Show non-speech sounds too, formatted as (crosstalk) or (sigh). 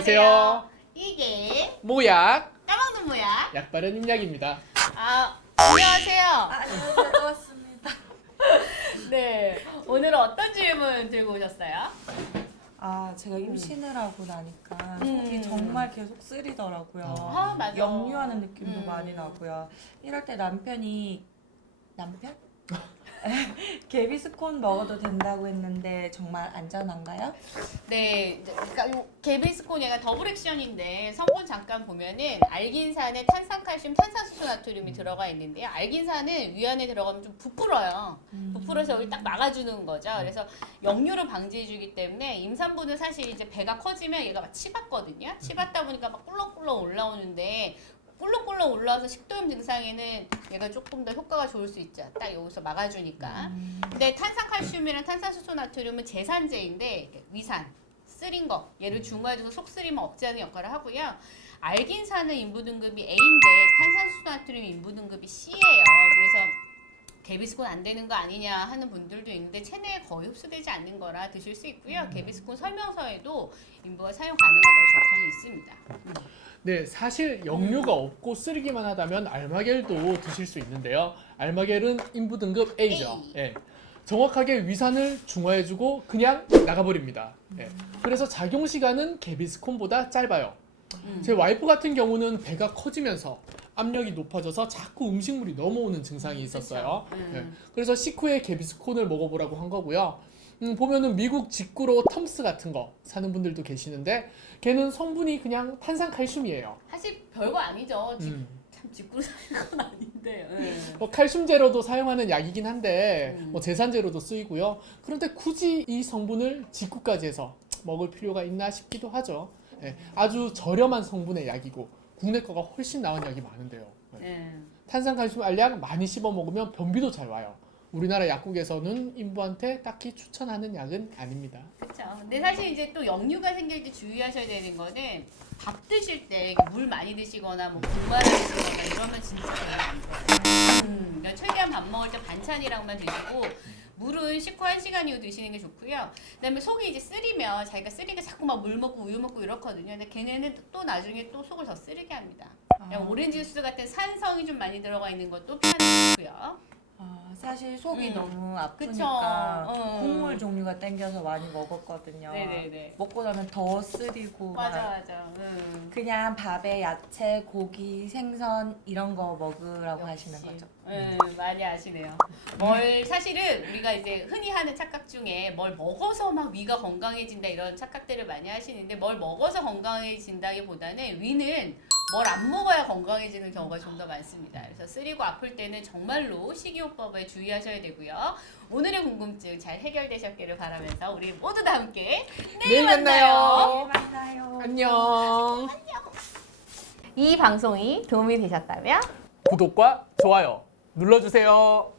안녕하세요. 이게 모약 까먹는 모야. 약바른 임약입니다. 아 안녕하세요. 반갑습니다. (laughs) 네 오늘은 어떤 질문 들고 오셨어요? 아, 제가 임신을 하고 나니까 음. 속이 정말 계속 쓰리더라고요. 아 맞아. 역류하는 느낌도 음. 많이 나고요. 이럴 때 남편이 남편? (laughs) (laughs) 개비스콘 먹어도 된다고 했는데 정말 안전한가요? 네, 이제 그러니까 요 개비스콘 얘가 더블 액션인데 성분 잠깐 보면은 알긴산에 탄산칼슘, 탄산수소 나트륨이 들어가 있는데요. 알긴산은 위 안에 들어가면 좀 부풀어요. 부풀어서 여기 딱 막아주는 거죠. 그래서 역류를 방지해주기 때문에 임산부는 사실 이제 배가 커지면 얘가 막 치받거든요. 치받다 보니까 막 꿀렁꿀렁 올라오는데 꿀렁꿀렁 올라와서 식도염 증상에는 얘가 조금 더 효과가 좋을 수 있죠. 딱 여기서 막아주니까. 근데 탄산칼슘이랑 탄산수소 나트륨은 제산제인데 이렇게 위산, 쓰린 거 얘를 중화해줘서 속 쓰림을 억제하는 역할을 하고요. 알긴산은 인부 등급이 A인데 탄산수소 나트륨 인부 등급이 C예요. 개비스콘 안 되는 거 아니냐 하는 분들도 있는데 체내에 거의 흡수되지 않는 거라 드실 수 있고요. 개비스콘 설명서에도 인부가 사용 가능하다고 적혀는 있습니다. 네, 사실 역류가 없고 쓰리기만 하다면 알마겔도 드실 수 있는데요. 알마겔은 인부 등급 A죠. A. 예. 정확하게 위산을 중화해주고 그냥 나가버립니다. 예. 그래서 작용 시간은 개비스콘보다 짧아요. 음. 제 와이프 같은 경우는 배가 커지면서 압력이 높아져서 자꾸 음식물이 넘어오는 증상이 있었어요. 그쵸. 음. 예. 그래서 식후에 개비스콘을 먹어보라고 한 거고요. 음, 보면은 미국 직구로 텀스 같은 거 사는 분들도 계시는데 걔는 성분이 그냥 탄산 칼슘이에요. 사실 별거 아니죠. 지- 음. 참 짚고 사는 건 아닌데. 예. 뭐 칼슘 제로도 사용하는 약이긴 한데 음. 뭐 제산 제로도 쓰이고요. 그런데 굳이 이 성분을 직구까지 해서 먹을 필요가 있나 싶기도 하죠. 예, 아주 저렴한 성분의 약이고 국내 거가 훨씬 나은 약이 많은데요. 예. 예. 탄산 칼슘 알약 많이 씹어 먹으면 변비도 잘 와요. 우리나라 약국에서는 인부한테 딱히 추천하는 약은 아닙니다. 그렇죠. 근데 사실 이제 또 역류가 생길 때 주의하셔야 되는 거는 밥 드실 때 물 많이 드시거나 뭐 국말을 드시거나 이러면 진짜 배가 안 좋아요. 음, 그러니까 최대한 밥 먹을 때 반찬이랑만 드시고 물은 식후 1시간 이후 드시는 게 좋고요. 그다음에 속이 이제 쓰리면 자기가 쓰리니까 자꾸 막 물 먹고 우유 먹고 이렇거든요. 근데 걔네는 또 나중에 또 속을 더 쓰리게 합니다. 그냥 아, 오렌지 주스 같은 산성이 좀 많이 들어가 있는 것도 피하고요. 아, 사실 속이 음. 너무 아프니까 그쵸. 어. 국물 종류가 땡겨서 많이 먹었거든요. 네네네. 먹고 나면 더 쓰리고 맞아 막 맞아. 음. 그냥 밥에 야채, 고기, 생선 이런 거 먹으라고 하시는 역시. 거죠. 음, 많이 아시네요. 뭘 사실은 우리가 이제 흔히 하는 착각 중에 뭘 먹어서 막 위가 건강해진다 이런 착각들을 많이 하시는데 뭘 먹어서 건강해진다기보다는 위는 뭘 안 먹어야 건강해지는 경우가 좀 더 많습니다. 그래서 쓰리고 아플 때는 정말로 식이요법에 주의하셔야 되고요. 오늘의 궁금증 잘 해결되셨기를 바라면서 우리 모두 다 함께 내일 만나요. 만나요. 안녕. 이 방송이 도움이 되셨다면 구독과 좋아요 눌러주세요.